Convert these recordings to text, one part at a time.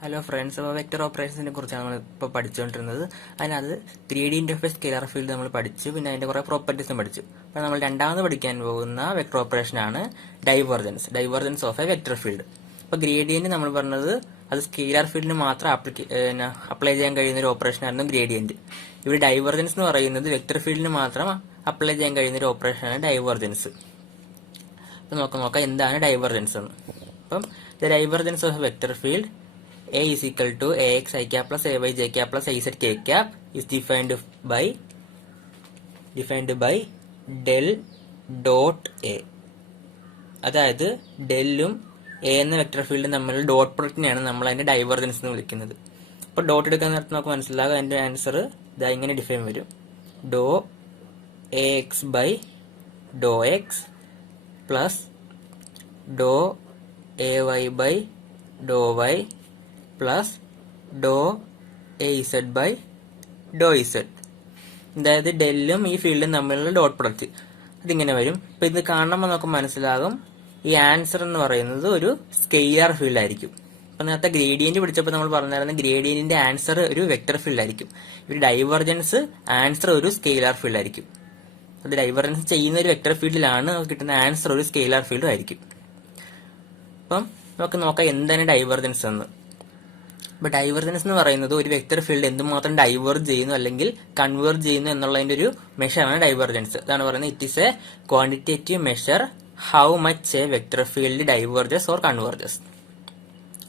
Hello friends, അപ്പോൾ vector ഓപ്പറേഷൻസിനെ കുറിച്ചാണ് നമ്മൾ ഇപ്പോൾ പഠിച്ചുകൊണ്ടിരുന്നത്. അതിനകത്ത് gradient of A scalar field നമ്മൾ പഠിച്ചു, പിന്നെ അതിന്റെ കുറേ പ്രോപ്പർട്ടീസും പഠിച്ചു. അപ്പോൾ നമ്മൾ രണ്ടാമത് പഠിക്കാൻ പോകുന്ന വെക്ടർ ഓപ്പറേഷനാണ് divergence of a vector field. അപ്പോൾ ഗ്രേഡിയന്റ് നമ്മൾ പറഞ്ഞത് അത് സ്കെയിലർ ഫീൽഡിന് മാത്രം അപ്ലൈ ചെയ്യാൻ കഴിയുന്ന ഒരു ഓപ്പറേഷൻ ആയിരുന്നു ഗ്രേഡിയന്റ്. ഇവിടെ ഡൈവേർജൻസ് എന്ന് പറയുന്നത് വെക്ടർ ഫീൽഡിന് മാത്രം അപ്ലൈ ചെയ്യാൻ കഴിയുന്ന ഒരു ഓപ്പറേഷനാണ് ഡൈവേർജൻസ്. അപ്പോൾ നോക്കാം എന്താണ് ഡൈവേർജൻസ് എന്ന്. അപ്പം the divergence of vector field A is equal to ax I cap plus ay j cap plus az k cap is defined by del dot a. അതായത് ഡെല്ലും എ എന്ന വെക്ടർ ഫീൽഡും തമ്മിലുള്ള ഡോട്ട് പ്രൊഡക്റ്റിനെയാണ് നമ്മൾ അതിന്റെ ഡൈവേർജൻസ് എന്ന് വിളിക്കുന്നത്. അപ്പോൾ ഡോട്ട് എടുക്കാൻ നേരത്ത് നമുക്ക് മനസ്സിലാകും അതിന്റെ ആൻസർ ഇതാ ഇങ്ങനെ ഡിഫൈൻ വരും: doe A X by Dr X plus doe A Y by Dr Y plus doe A Z by doe Z. അതായത് ഡെല്ലും ഈ ഫീൽഡും തമ്മിലുള്ള ഡോട്ട് പ്രൊഡക്റ്റ് അതിങ്ങനെ വരും. ഇപ്പൊ ഇത് കാണുമ്പോൾ നമുക്ക് മനസ്സിലാകും ഈ ആൻസർ എന്ന് പറയുന്നത് ഒരു സ്കെയിലർ ഫീൽഡ് ആയിരിക്കും. അപ്പൊ നേരത്തെ ഗ്രേഡിയന്റ് പഠിച്ചപ്പോൾ നമ്മൾ പറഞ്ഞായിരുന്നു ഗ്രേഡിയന്റിന്റെ ആൻസർ ഒരു വെക്ടർ ഫീൽഡ് ആയിരിക്കും. ഒരു ഡൈവർജൻസ് ആൻസർ ഒരു സ്കെയിലർ ഫീൽഡ് ആയിരിക്കും. അത് ഡൈവർജൻസ് ചെയ്യുന്ന ഒരു വെക്ടർ ഫീൽഡിലാണ് കിട്ടുന്ന ആൻസർ ഒരു സ്കെയിലർ ഫീൽഡും ആയിരിക്കും. അപ്പം നമുക്ക് നോക്കാം എന്താണ് ഡൈവർജൻസ് എന്ന്. ഇപ്പൊ ഡൈവർജൻസ് എന്ന് പറയുന്നത് ഒരു വെക്ടർ ഫീൽഡ് എന്തുമാത്രം ഡൈവേർജ് ചെയ്യുന്നു അല്ലെങ്കിൽ കൺവേർജ് ചെയ്യുന്നു എന്നുള്ളതിന്റെ ഒരു മെഷറാണ് ഡൈവർജൻസ്. അതാണ് പറയുന്നത് it is A quantitative measure how much A vector field diverges or converges.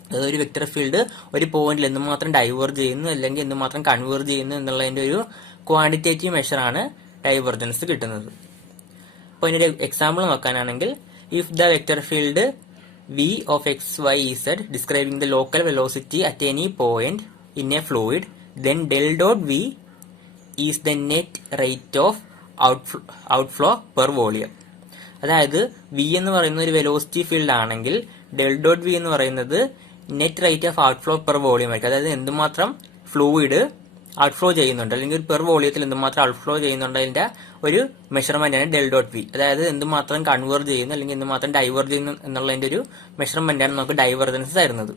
അതായത് ഒരു വെക്ടർ ഫീൽഡ് ഒരു പോയിന്റിൽ എന്തുമാത്രം ഡൈവേർജ് ചെയ്യുന്നു അല്ലെങ്കിൽ എന്തുമാത്രം കൺവേർജ് ചെയ്യുന്നു എന്നുള്ളതിന്റെ ഒരു ക്വാണ്ടിറ്റേറ്റീവ് മെഷറാണ് ഡൈവർജൻസ് കിട്ടുന്നത്. അപ്പോൾ അതിന്റെ എക്സാമ്പിൾ നോക്കാനാണെങ്കിൽ if the vector field v of x, y, z describing the local velocity at any point in a fluid, then del dot v is the net rate of outflow per volume. അതായത് v എന്ന് പറയുന്ന ഒരു velocity field ആണെങ്കിൽ del dot v എന്ന് പറയുന്നത് net rate of outflow per volume ആയിരിക്കും. അതായത് എന്തുമാത്രം ഫ്ലൂയിഡ് ഔട്ട്ഫ്ലോ ചെയ്യുന്നുണ്ട് അല്ലെങ്കിൽ പെർ വോളിയത്തിൽ എന്തുമാത്രം ഔട്ട്ഫ്ലോ ചെയ്യുന്നുണ്ട് അതിന്റെ ഒരു മെഷർമെന്റ് ആണ് ഡെൽ ഡോട്ട് വി. അതായത് എന്തുമാത്രം കൺവേർജ് ചെയ്യുന്നു അല്ലെങ്കിൽ എന്തുമാത്രം ഡൈവേർജ് ചെയ്യുന്നു എന്നുള്ളതിന്റെ ഒരു മെഷർമെന്റ് ആണ് നമുക്ക് ഡൈവർജൻസ് തരുന്നത്.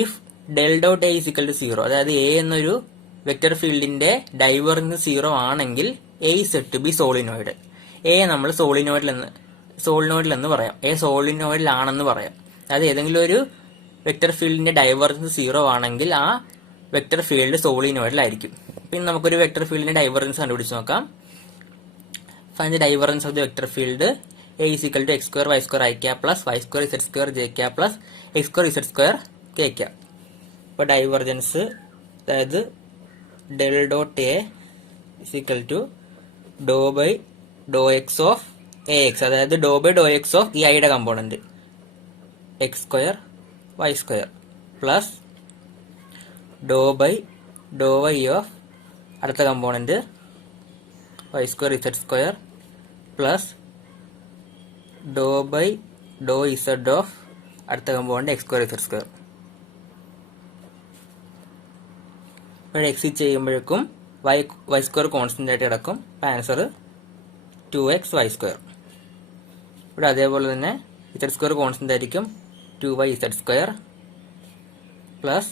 If del dot A is equal to 0, അതായത് എ എന്നൊരു വെക്ടർ ഫീൽഡിന്റെ ഡൈവർജൻസ് 0 ആണെങ്കിൽ A is said to be solenoid. A നമ്മൾ സോളിനോയിഡിൽ എന്ന് പറയാം. എ സോളിനോയിഡിലാണെന്ന് പറയാം. അതായത് ഏതെങ്കിലും ഒരു വെക്ടർ ഫീൽഡിന്റെ ഡൈവർജൻസ് 0 ആണെങ്കിൽ ആ വെക്ടർ ഫീൽഡ് സോളിനോയിഡിലായിരിക്കും. പിന്നെ നമുക്കൊരു വെക്ടർ ഫീൽഡിന്റെ ഡൈവർജൻസ് കണ്ടുപിടിച്ച് നോക്കാം. Find the divergence of the vector field A is equal to x square Y square i cap plus y square Z square j cap plus x square Z square k cap. അപ്പോൾ divergence അതായത് del dot A is equal to do by Dr X of A x, അതായത് ഡോ by Dr X of ഈ ഐയുടെ component X square Y square plus Dr by Dr Y of അടുത്ത component Y square Z square plus Dr by doe Z of അടുത്ത component X square Z square. ഇവിടെ X ചെയ്യുമ്പോഴേക്കും Y square constant ആയിട്ട് കിടക്കും. Answer 2x Y square. ഇവിടെ അതേപോലെ തന്നെ Z square constant ആയിരിക്കും 2y ഇസഡ് സ്ക്വയർ പ്ലസ്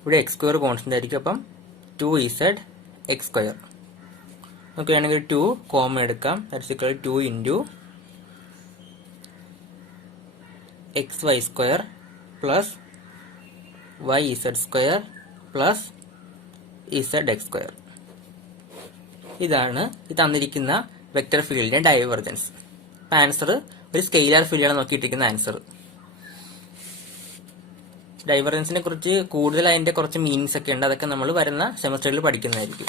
ഇവിടെ എക്സ് സ്ക്വയർ കോൺസ്റ്റന്റ് ആയിരിക്കും. അപ്പം 2z എക്സ് സ്ക്വയർ. നമുക്ക് വേണമെങ്കിൽ 2 കോമൺ എടുക്കാം. That's equal 2 into x Y square plus y Z square plus z x square. ഇതാണ് ഈ തന്നിരിക്കുന്ന വെക്ടർ ഫീൽഡിന്റെ ഡൈവർജൻസ്. ആൻസർ ഒരു സ്കെയിലർ ഫീൽഡാണ് നോക്കിയിട്ടിരിക്കുന്ന ആൻസർ. ഡൈവർജൻസിനെ കുറിച്ച് കൂടുതൽ അതിന്റെ കുറച്ച് മീനിങ്സ് ഒക്കെ ഉണ്ട്. അതൊക്കെ നമ്മൾ വരുന്ന സെമസ്റ്ററിൽ പഠിക്കുന്നതായിരിക്കും.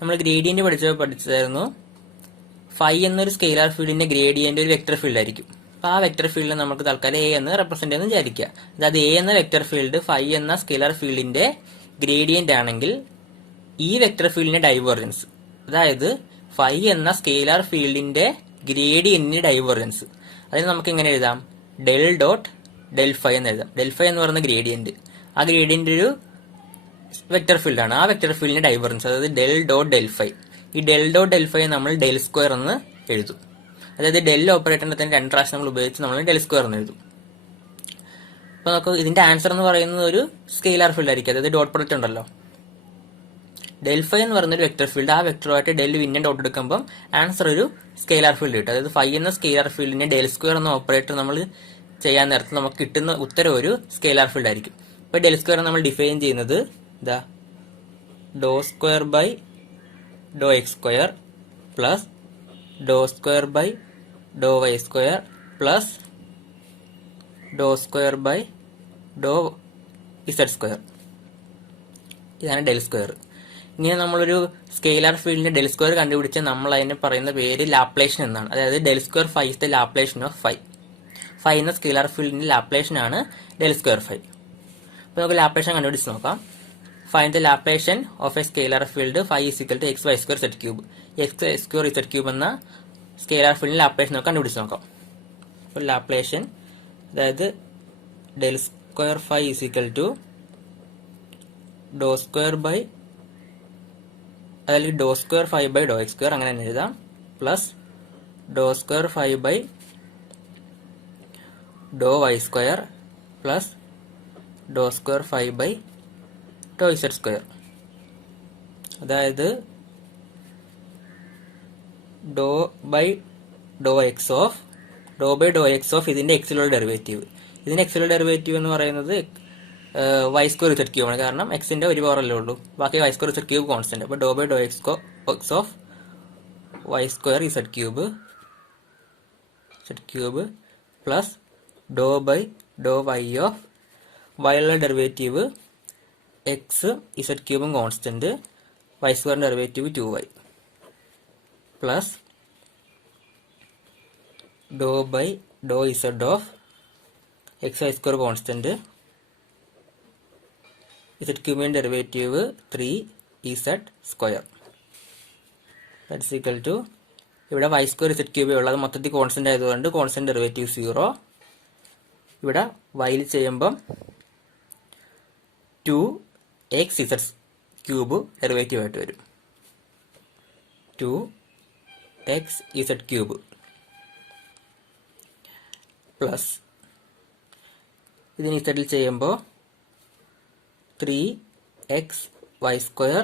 നമ്മൾ ഗ്രേഡിയന്റ് പഠിച്ചതായിരുന്നു. ഫൈ എന്നൊരു സ്കെയിലർ ഫീൽഡിന്റെ ഗ്രേഡിയന്റ് ഒരു വെക്ടർ ഫീൽഡ് ആയിരിക്കും. അപ്പൊ ആ വെക്ടർ ഫീൽഡ് നമുക്ക് തൽക്കാലം എ എന്ന് റെപ്രസെന്റ് ചെയ്യുന്ന വിചാരിക്കുക. അതായത് എ എന്ന വെക്ടർ ഫീൽഡ് ഫൈ എന്ന സ്കെയിലർ ഫീൽഡിന്റെ ഗ്രേഡിയന്റ് ആണെങ്കിൽ ഈ വെക്ടർ ഫീൽഡിന്റെ ഡൈവർജൻസ്, അതായത് ഫൈ എന്ന സ്കെയിലർ ഫീൽഡിന്റെ ഗ്രേഡിയന്റിന്റെ ഡൈവർജൻസ്, അതിന് നമുക്ക് എങ്ങനെ എഴുതാം? ഡെൽ ഡോട്ട് ഡെൽ ഫൈ എന്ന് എഴുതാം. ഡെൽ ഫൈ എന്ന് പറയുന്ന ഗ്രേഡിയന്റ്, ആ ഗ്രേഡിയന്റ് ഒരു വെക്ടർ ഫീൽഡ് ആണ്. ആ വെക്ടർ ഫീൽഡിന്റെ ഡൈവർജൻസ്, അതായത് ഡെൽ ഡോട്ട് ഡെൽ ഫൈ. ഈ ഡെൽ ഡോട്ട് ഡെൽ ഫൈ നമ്മൾ ഡെൽ സ്ക്വയർ എന്ന് എഴുതും. അതായത് ഡെൽ ഓപ്പറേറ്ററിന്റെ തന്നെ 2 പ്രാവശ്യം നമ്മൾ ഉപയോഗിച്ച് നമ്മൾ ഡെൽ സ്ക്വയർ എന്ന് എഴുതും. അപ്പൊ നമുക്ക് ഇതിന്റെ ആൻസർ എന്ന് പറയുന്നത് ഒരു സ്കെയിലാർ ഫീൽഡ് ആയിരിക്കും. അതായത് ഡോട്ട് പ്രൊഡക്റ്റ് ഉണ്ടല്ലോ, ഡെൽ ഫൈ എന്ന് പറയുന്ന ഒരു വെക്ടർ ഫീൽഡ്, ആ വെക്ടറുമായിട്ട് ഡെൽ പിന്നെ ഡോട്ട് എടുക്കുമ്പോൾ ആൻസർ ഒരു സ്കെയിലാർ ഫീൽഡ് കിട്ടും. അതായത് ഫൈ എന്ന സ്കെയിലാർ ഫീൽഡിനെ ഡെൽ സ്ക്വയർ എന്ന ഓപ്പറേറ്റർ നമ്മൾ ചെയ്യാൻ നേരത്ത് നമുക്ക് കിട്ടുന്ന ഉത്തരം ഒരു സ്കെയിലാർ ഫീൽഡ് ആയിരിക്കും. ഇപ്പൊ ഡെൽ സ്ക്വയർ നമ്മൾ ഡിഫൈൻ ചെയ്യുന്നത് ഇതാ, doe square by Dr X square plus doe square by Dr Y square plus doe square by doe Z square. ഇതാണ് ഡെൽ സ്ക്വയർ. ഇനി നമ്മളൊരു സ്കെയിലാർ ഫീൽഡിന്റെ ഡെൽ സ്ക്വയർ കണ്ടുപിടിച്ച് നമ്മൾ അതിനെ പറയുന്ന പേര് ലാപ്ലേഷൻ എന്നാണ്. അതായത് del square phi is the Laplacian of phi. Phi എന്ന സ്കെയിലാർ ഫീൽഡിന്റെ ലാപ്ലേഷൻ ആണ് ഡെൽ സ്ക്വയർ ഫൈ. അപ്പൊ നമുക്ക് ലാപ്ലേഷൻ കണ്ടുപിടിച്ച് നോക്കാം. Find the Laplacian of a scalar field phi is equal to X Y square Z cube. X Y square Z cube എന്ന scalar ഫീൽഡിന്റെ Laplacian നമുക്ക് കണ്ടുപിടിച്ച് നോക്കാം. അപ്പോൾ ലാപ്ലേഷൻ, അതായത് del square phi is equal to doe square by, അതായത് doe square phi by Dr X square അങ്ങനെ തന്നെ എഴുതാം, plus doe square phi by Dr Y square plus doe square phi by doe Z square. അതായത് ഡോ by Dr X of ഇതിന്റെ എക്സിലുള്ള derivative. ഇതിന്റെ എക്സിലുള്ള derivative എന്ന് പറയുന്നത് Y square Z cube ആണ്. കാരണം എക്സിന്റെ ഒരു പവർ അല്ലേ ഉള്ളൂ, ബാക്കി Y square Z cube constant. അപ്പൊ doe by Dr X of Y square Z cube plus Dr by Dr Y of വൈയുള്ള ഡെറിവേറ്റീവ് എക്സ് ഇസഡ് ക്യൂബും കോൺസ്റ്റന്റ്, വൈ സ്ക്വയറിന്റെ derivative 2y plus Dr by doe Z of X Y square constant, Z ക്യൂബിന്റെ derivative 3z square. That's equal to, ഇവിടെ Y square Z cube ഉള്ളത് മൊത്തത്തിൽ constant ആയതുകൊണ്ട് constant derivative 0. ഇവിടെ വൈയിൽ ചെയ്യുമ്പം 2x cube derivative ആയിട്ട് വരും. 2x ക്യൂബ് പ്ലസ് ഇതിന് ഇസഡിൽ ചെയ്യുമ്പോൾ 3xy സ്ക്വയർ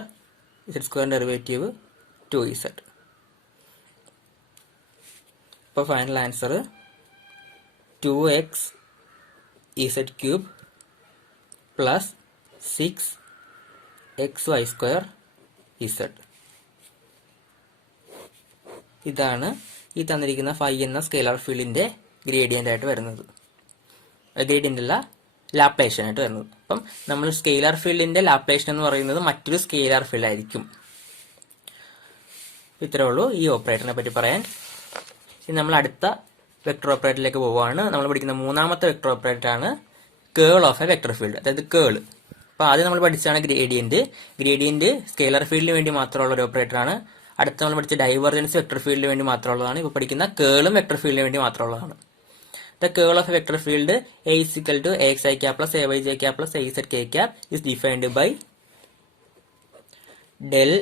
ഇസഡ് സ്ക്വയറിന്റെ ഡെറിവേറ്റീവ് 2z. ഇപ്പോൾ final answer 2x z cube plus 6xy square z. ഇതാണ് ഈ തന്നിരിക്കുന്ന ഫൈ എന്ന സ്കെയിലാർ ഫീൽഡിന്റെ ഗ്രേഡിയന്റ് ആയിട്ട് വരുന്നത്. ഗ്രേഡിയന്റ് അല്ല, ലാപ്ലേഷൻ ആയിട്ട് വരുന്നത്. അപ്പം നമ്മൾ സ്കെയിലാർ ഫീൽഡിന്റെ ലാപ്ലേഷൻ എന്ന് പറയുന്നത് മറ്റൊരു സ്കെയിലാർ ഫീൽഡ് ആയിരിക്കും. ഇത്രേ ഉള്ളൂ ഈ ഓപ്പറേറ്ററിനെ പറ്റി പറയാൻ. ഇനി നമ്മൾ അടുത്ത വെക്ടർ ഓപ്പറേറ്ററിലേക്ക് പോവുകയാണ്. നമ്മൾ പഠിക്കുന്ന മൂന്നാമത്തെ വെക്ടർ ഓപ്പറേറ്റർ ആണ് curl of a vector field, അതായത് കേൾ. അപ്പൊ ആദ്യം നമ്മൾ പഠിച്ചാണ് ഗ്രേഡിയന്റ് സ്കെയിലർ ഫീൽഡിന് വേണ്ടി മാത്രമുള്ള ഒരു ഓപ്പറേറ്റർ ആണ്. അടുത്ത നമ്മൾ പഠിച്ച ഡൈവർജൻസ് വെക്ടർ ഫീൽഡിന് വേണ്ടി മാത്രമുള്ളതാണ്. ഇപ്പോൾ പഠിക്കുന്ന കേളും വെക്ടർ ഫീൽഡിന് വേണ്ടി മാത്രമുള്ളതാണ്. The curl of a vector field A is equal to AXI cap plus AYJ cap plus AZ K cap is defined by del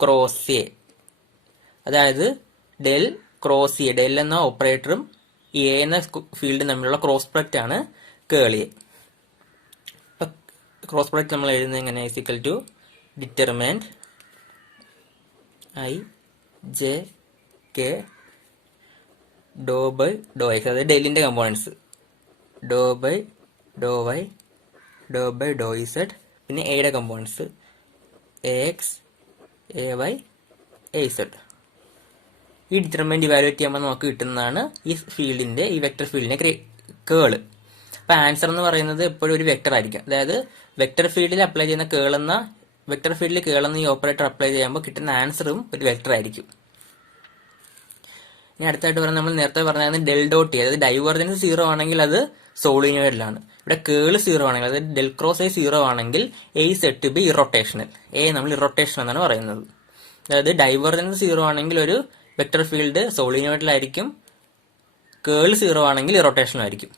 cross A. അതായത് ഡെൽ ക്രോസ് എ, ഡെൽ എന്ന ഓപ്പറേറ്ററും എ എന്ന ഫീൽഡും തമ്മിലുള്ള cross product ആണ് കേൾ A. Cross product നമ്മൾ എഴുതുന്നത് എങ്ങനെ? is equal to determinant I J K doe by Dr X, അതായത് ഡെല്ലിന്റെ components doe by Dr Y doe by doe Z, പിന്നെ എയുടെ components A X A Y A Z. ഈ determinant evaluate ചെയ്യുമ്പോൾ നമുക്ക് കിട്ടുന്നതാണ് ഈ ഫീൽഡിന്റെ, ഈ വെക്ടർ ഫീൽഡിന്റെ കേള്. അപ്പൊ ആൻസർ എന്ന് പറയുന്നത് എപ്പോഴും ഒരു വെക്ടർ ആയിരിക്കും. അതായത് വെക്ടർ ഫീൽഡിൽ അപ്ലൈ ചെയ്യുന്ന വെക്ടർ ഫീൽഡിൽ കേളെന്ന ഈ ഓപ്പറേറ്റർ അപ്ലൈ ചെയ്യുമ്പോൾ കിട്ടുന്ന ആൻസറും ഒരു വെക്ടർ ആയിരിക്കും. ഇനി അടുത്തായിട്ട് പറഞ്ഞാൽ നമ്മൾ നേരത്തെ പറഞ്ഞാൽ ഡെൽ ഡോട്ട് എ, അതായത് ഡൈവേർജൻസ് 0 ആണെങ്കിൽ അത് സോളിനോയിഡിലാണ്. ഇവിടെ കേള് 0 ആണെങ്കിൽ, അതായത് ഡെൽ ക്രോസ് എ 0 ആണെങ്കിൽ A said to be irrotational. A നമ്മൾ ഇറൊട്ടേഷൻ എന്നാണ് പറയുന്നത്. അതായത് ഡൈവേർജൻസ് 0 ആണെങ്കിൽ ഒരു വെക്ടർ ഫീൽഡ് സോളിനോയിഡിലായിരിക്കും, കേള് 0 ആണെങ്കിൽ ഇറൊട്ടേഷണൽ ആയിരിക്കും.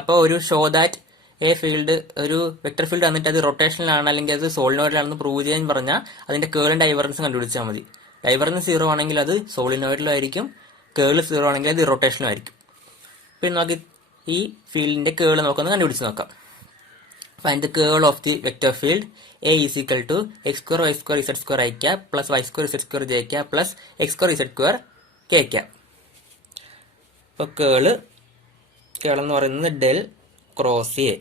അപ്പോൾ ഒരു ഷോ ദാറ്റ് എ ഫീൽഡ്, ഒരു വെക്ടർ ഫീൽഡ് വന്നിട്ട് അത് റൊട്ടേഷനിലാണ് അല്ലെങ്കിൽ അത് സോളിനോയിഡിലാണെന്ന് പ്രൂവ് ചെയ്യാൻ പറഞ്ഞാൽ അതിന്റെ കേളും ഡൈവർജൻസും കണ്ടുപിടിച്ചാൽ മതി. ഡൈവർജൻസ് 0 ആണെങ്കിൽ അത് സോളിനോയിഡിലായിരിക്കും, കേള് 0 ആണെങ്കിൽ അത് റൊട്ടേഷനും ആയിരിക്കും. പിന്നെ നമുക്ക് ഈ ഫീൽഡിന്റെ കേള് നമുക്കൊന്ന് കണ്ടുപിടിച്ച് നോക്കാം. Find the curl of the vector field A is equal to x square y square z square I cap plus y square z square j cap plus x square z square k cap. അപ്പോൾ കേളെന്ന് പറയുന്നത് del cross A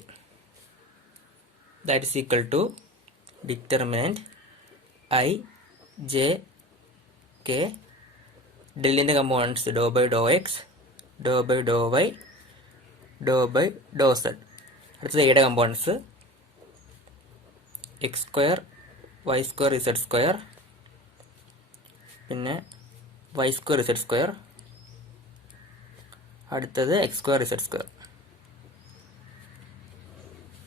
that is equal to determinant I J K ഡെല്ലിൻ്റെ components doe by Dr X doe by Dr Y doe by doe Z. അടുത്തത് എയുടെ components X square Y square Z square പിന്നെ Y square Z square, അടുത്തത് X square Z square.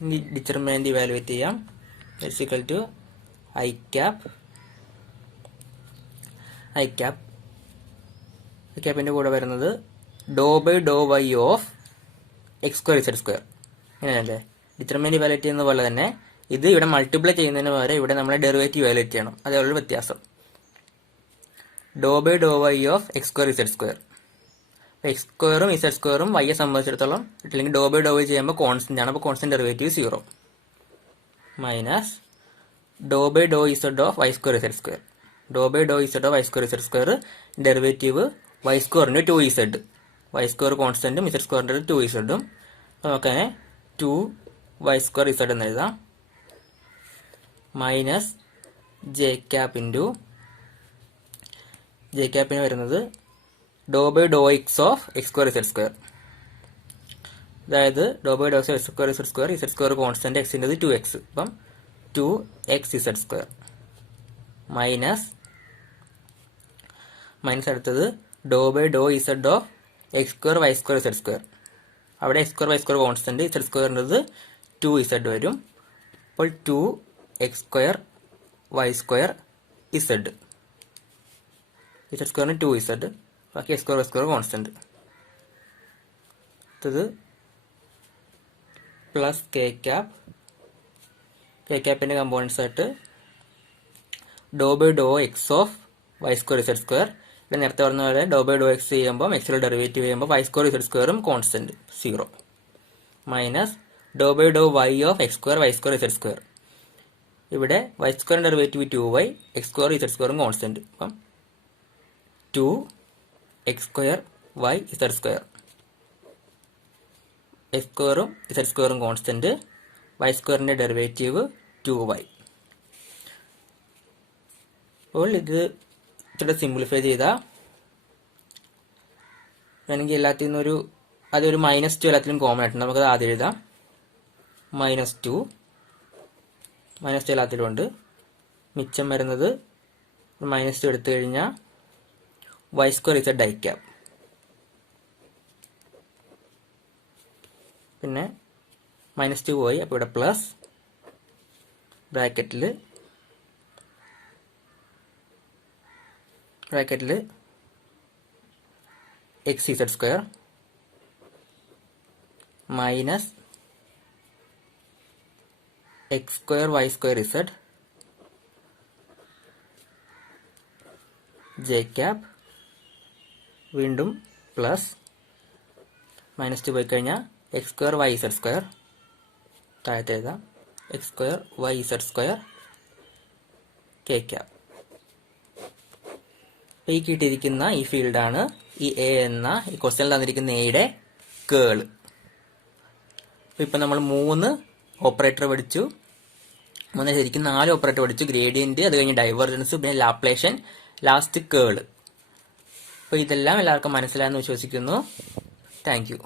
ഇനി determinant evaluate ചെയ്യാം. It's equal to I ക്യാപ്പിന്റെ കൂടെ വരുന്നത് doe by Dr Y of X square Z square. അങ്ങനെയല്ലേ? ഡിറ്റർമിനന്റ് ഇവാലുവേറ്റ് ചെയ്യുന്ന പോലെ തന്നെ ഇത് ഇവിടെ മൾട്ടിപ്ലൈ ചെയ്യുന്നതിന് പകരം ഇവിടെ നമ്മൾ ഡെറിവേറ്റീവ് ഇവാലുവേറ്റ് ചെയ്യണം. അതേപോലെ വ്യത്യാസം. Doe by Dr Y of X square Z square. X സ്ക്വയറും ഇസഡ് സ്ക്വയറും വൈയെ സംബന്ധിച്ചിടത്തോളം അല്ലെങ്കിൽ ഡോ ബൈ ഡോ വൈ ചെയ്യുമ്പോൾ കോൺസ്റ്റന്റ് ആണ്. അപ്പോൾ constant derivative 0 minus doe by doe Z of Y square Z square. Doe by doe Z of Y square Z square derivative Y സ്ക്വയറിന്റെ 2z. Y square കോൺസ്റ്റന്റും Z സ്ക്വയറിന്റെ 2zഉം. നമുക്ക് 2y square Z എന്ന് എഴുതാം. Minus J cap into J ക്യാപ്പിന് വരുന്നത് doe by Dr X of X square Z square. അതായത് ഡോ by Dr X square Z square, Z square constant എക്സിൻ്റെ 2x. അപ്പം 2x Z square minus അടുത്തത് doe by doe Z of X square Y square Z square. അവിടെ X square Y square constant, Z സ്ക്വയറിൻ്റെത് 2z വരും. അപ്പോൾ 2x square Y square Z, Z സ്ക്വയറിന് 2z, ബാക്കി X square Y square constant. അടുത്തത് plus K ക്യാപ്പിന്റെ components ആയിട്ട് doe by Dr X of Y square Z square. ഇവിടെ നേരത്തെ പറഞ്ഞ പോലെ ഡോ ബൈ ഡോ എക്സ് ചെയ്യുമ്പോൾ എക്സിൽ ഡെറിവേറ്റീവ് ചെയ്യുമ്പോൾ വൈ സ്ക്വയർ ഇസഡ് സ്ക്വയറും constant 0 minus doe by Dr Y of X square Y square Z square. ഇവിടെ Y square derivative 2y, X square Z സ്ക്വയറും കോൺസ്റ്റന്റ്. അപ്പം 2x square Y Z square, X സ്ക്വയറും Z സ്ക്വയറും constant, Y സ്ക്വയറിന്റെ derivative 2y. അപ്പോൾ ഇത് ഇച്ചിരി simplify ചെയ്താൽ വേണമെങ്കിൽ എല്ലാത്തിൽ നിന്നൊരു അതൊരു -2 എല്ലാത്തിലും കോമൺ ആയിട്ടുണ്ട്. നമുക്കത് ആദ്യം എഴുതാം. -2 എല്ലാത്തിലും ഉണ്ട്. മിച്ചം വരുന്നത് -2 എടുത്തു കഴിഞ്ഞാൽ y square z i cap, പിന്നെ -2 പോയി. അപ്പോൾ ഇവിടെ പ്ലസ് ബ്രാക്കറ്റിൽ x z square minus x square Y square z j cap, വീണ്ടും പ്ലസ് -2 പോയി കഴിഞ്ഞാൽ x square Y Z square, താഴത്തെ എഴുതാം x square Y Z square k cap. ഈ കിട്ടിയിരിക്കുന്ന ഈ ഫീൽഡാണ് ഈ എ എന്ന ഈ ക്വസ്റ്റ്യനിൽ തന്നിരിക്കുന്ന എയുടെ കേള്. ഇപ്പം നമ്മൾ 3 ഓപ്പറേറ്റർ പഠിച്ചു. ശരിക്കും 4 ഓപ്പറേറ്റർ പഠിച്ചു. ഗ്രേഡിയന്റ്, അത് കഴിഞ്ഞ് ഡൈവർജൻസ്, പിന്നെ ലാപ്ലേഷൻ, ലാസ്റ്റ് കേള്. അപ്പോൾ ഇതെല്ലാം എല്ലാവർക്കും മനസ്സിലായെന്ന് വിശ്വസിക്കുന്നു. Thank you.